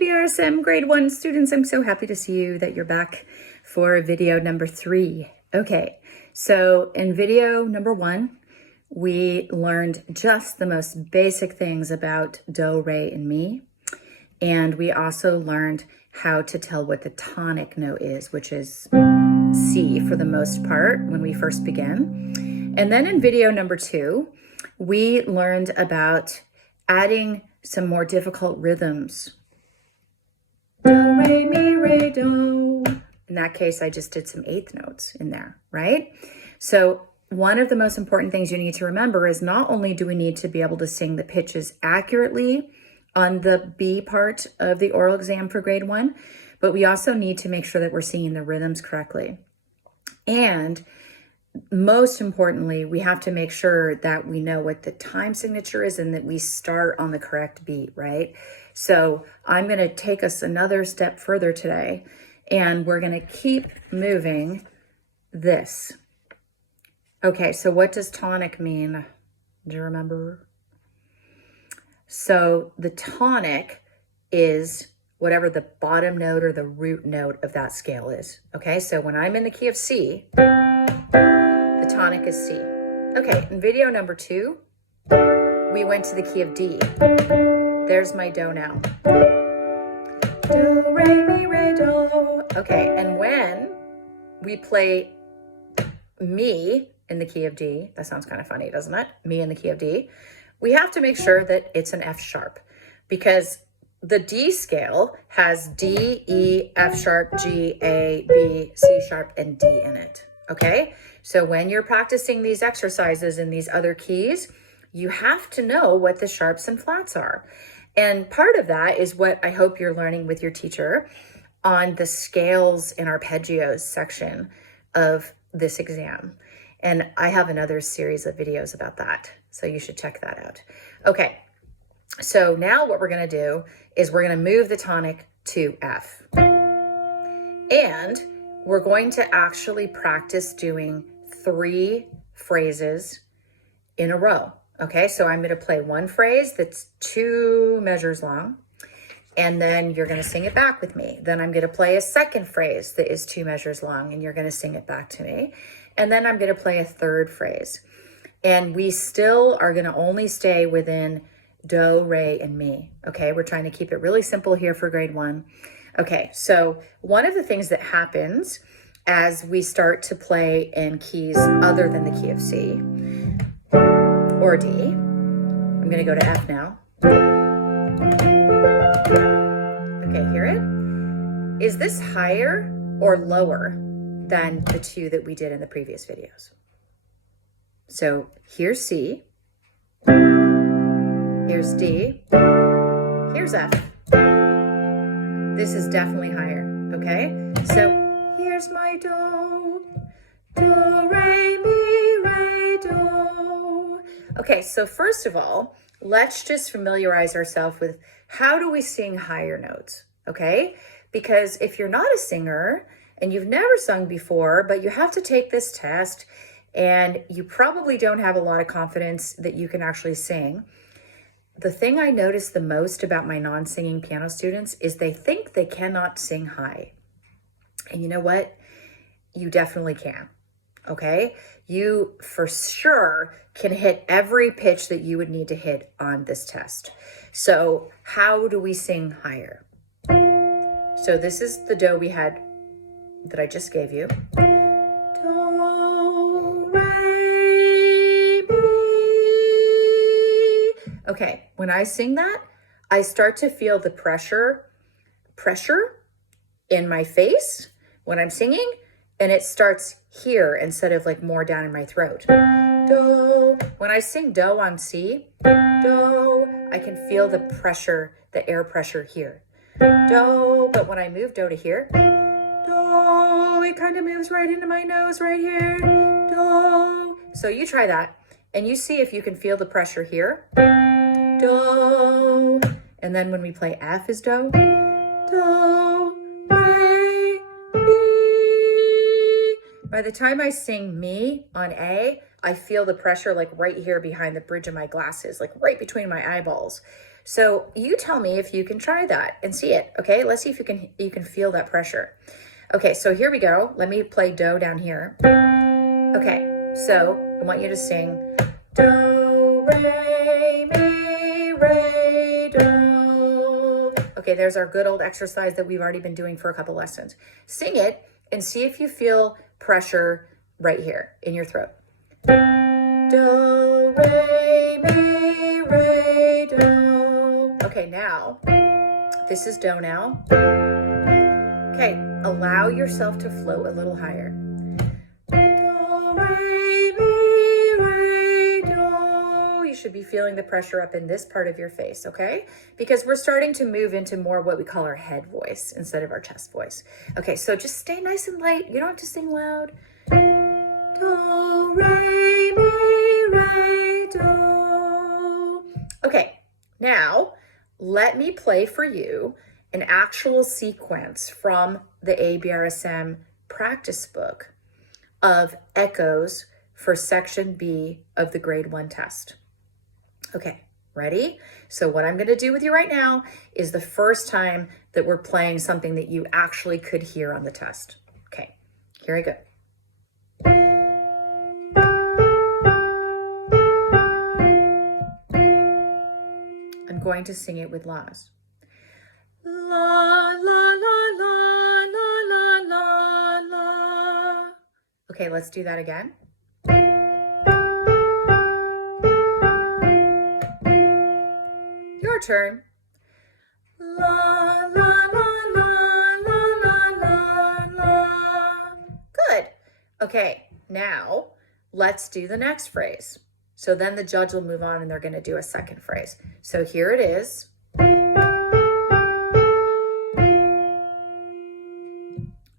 ABRSM grade 1 students, I'm so happy to see you that you're back for video number 3. Okay, so in video number 1, we learned just the most basic things about do, re, and mi. And we also learned how to tell what the tonic note is, which is C for the most part when we first begin. And then in video number 2, we learned about adding some more difficult rhythms. Do, re, mi, re, do. In that case, I just did some eighth notes in there, right? So one of the most important things you need to remember is not only do we need to be able to sing the pitches accurately on the B part of the oral exam for grade 1, but we also need to make sure that we're singing the rhythms correctly. And most importantly, we have to make sure that we know what the time signature is and that we start on the correct beat, right? So I'm going to take us another step further today, and we're going to keep moving this. Okay, so what does tonic mean? Do you remember? So the tonic is whatever the bottom note or the root note of that scale is. Okay, so when I'm in the key of C, the tonic is C. Okay, in video number 2, we went to the key of D. There's my do now. Do, re, mi, re, do. Okay, and when we play mi in the key of D, that sounds kind of funny, doesn't it? Mi in the key of D. We have to make sure that it's an F sharp, because the D scale has D, E, F sharp, G, A, B, C sharp, and D in it. Okay, so when you're practicing these exercises in these other keys, you have to know what the sharps and flats are. And part of that is what I hope you're learning with your teacher on the scales and arpeggios section of this exam. And I have another series of videos about that, so you should check that out. Okay, so now what we're gonna do is we're gonna move the tonic to F. And we're going to actually practice doing 3 phrases in a row. Okay, so I'm gonna play one phrase that's 2 measures long, and then you're gonna sing it back with me. Then I'm gonna play a second phrase that is 2 measures long, and you're gonna sing it back to me. And then I'm gonna play a third phrase. And we still are gonna only stay within do, re, and mi. Okay, we're trying to keep it really simple here for grade 1. Okay, so one of the things that happens as we start to play in keys other than the key of C or D, I'm gonna go to F now. Okay, hear it? Is this higher or lower than the 2 that we did in the previous videos? So here's C, here's D, here's F. This is definitely higher, okay? So here's my do, do, re, mi, re, do. Okay, so first of all, let's just familiarize ourselves with how do we sing higher notes, okay? Because if you're not a singer and you've never sung before, but you have to take this test and you probably don't have a lot of confidence that you can actually sing, the thing I notice the most about my non-singing piano students is they think they cannot sing high. And you know what? You definitely can, okay? You for sure can hit every pitch that you would need to hit on this test. So how do we sing higher? So this is the do we had that I just gave you. Do, re, mi. Okay, when I sing that, I start to feel the pressure in my face when I'm singing, and it starts here instead of like more down in my throat. Do. When I sing do on C, do, I can feel the pressure, the air pressure here. Do, but when I move do to here, do, it kind of moves right into my nose right here. Do. So you try that and you see if you can feel the pressure here. Do. And then when we play F is do. Do, re, mi. By the time I sing mi on A, I feel the pressure like right here behind the bridge of my glasses, like right between my eyeballs. So you tell me if you can try that and see it, okay? Let's see if you can feel that pressure. Okay, so here we go. Let me play do down here. Okay, so I want you to sing do, re, mi, re, do. Okay, there's our good old exercise that we've already been doing for a couple lessons. Sing it and see if you feel pressure right here in your throat. Do, re, mi, re, do. Okay, now, this is do now. Okay, allow yourself to float a little higher. Do, re, mi, re, do. You should be feeling the pressure up in this part of your face, okay? Because we're starting to move into more what we call our head voice instead of our chest voice. Okay, so just stay nice and light. You don't have to sing loud. Do, re, mi, re, do. Okay, now let me play for you an actual sequence from the ABRSM practice book of echoes for section B of the grade 1 test. Okay, ready? So what I'm gonna do with you right now is the first time that we're playing something that you actually could hear on the test. Okay, here I go. I'm going to sing it with la's. La, la, la, la, la, la, la, la. Okay, let's do that again. Your turn. La, la, la, la, la, la, la. Good. Okay, now let's do the next phrase. So then the judge will move on and they're going to do a second phrase. So here it is.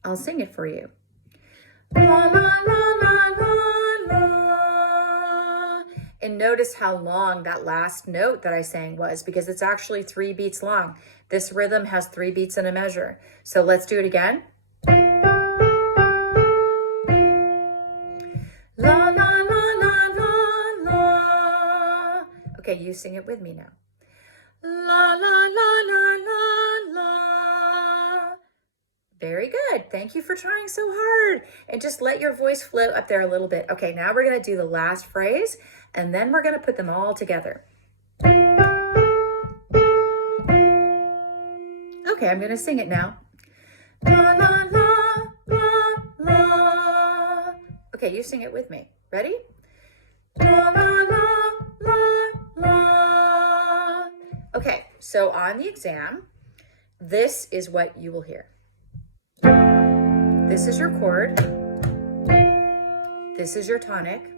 I'll sing it for you. La, la, la, la, la, la. And notice how long that last note that I sang was, because it's actually 3 beats long. This rhythm has 3 beats in a measure. So let's do it again. La, la, la, la, la, la. Okay, you sing it with me now. La, la, la, la, la, la. Very good. Thank you for trying so hard. And just let your voice float up there a little bit. Okay, now we're going to do the last phrase, and then we're going to put them all together. Okay, I'm going to sing it now. La, la, la, la, la. Okay, you sing it with me. Ready? La, la, la, la, la. Okay, so on the exam, this is what you will hear. This is your chord. This is your tonic.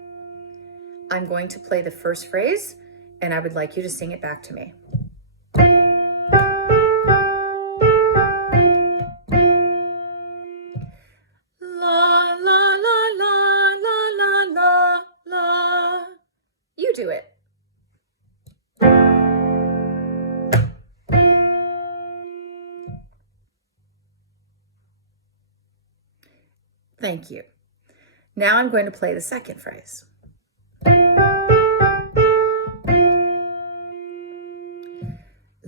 I'm going to play the first phrase, and I would like you to sing it back to me. La, la, la, la, la, la, la, la. You do it. Thank you. Now I'm going to play the second phrase. La,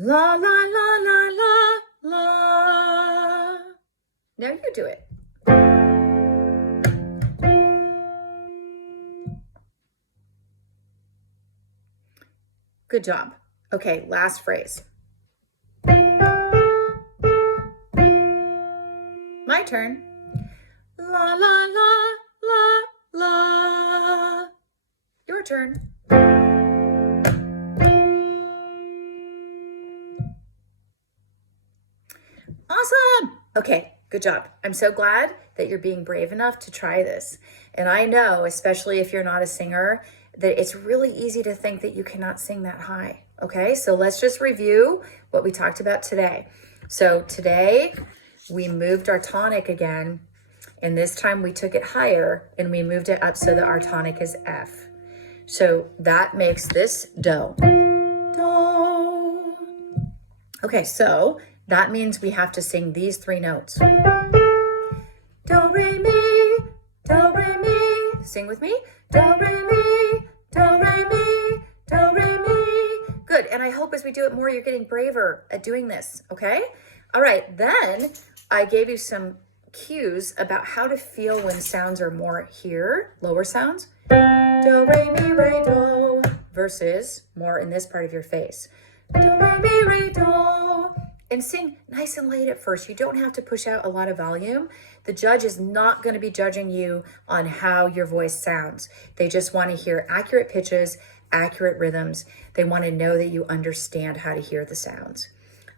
la, la, la, la, la. Now you do it. Good job. Okay, last phrase. My turn. La, la, la, la, la. Your turn. Awesome. Okay, good job. I'm so glad that you're being brave enough to try this. And I know, especially if you're not a singer, that it's really easy to think that you cannot sing that high. Okay, so let's just review what we talked about today. So today we moved our tonic again. And this time we took it higher and we moved it up so that our tonic is F. So that makes this do. Do. Okay, so that means we have to sing these 3 notes. Do, re, mi, do, re, mi. Sing with me. Do, re, mi. do it more, you're getting braver at doing this, okay? All right, then I gave you some cues about how to feel when sounds are more here, lower sounds. Do, re, mi, re, do, versus more in this part of your face. Do, re, mi, re, do. And sing nice and light at first. You don't have to push out a lot of volume. The judge is not going to be judging you on how your voice sounds. They just want to hear accurate pitches, accurate rhythms. They want to know that you understand how to hear the sounds.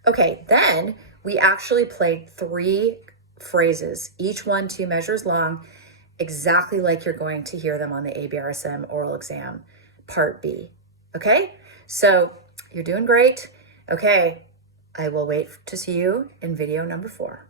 Okay, then we actually played 3 phrases, each one 2 measures long, exactly like you're going to hear them on the ABRSM oral exam, part B. Okay, so you're doing great. Okay, I will wait to see you in video number 4.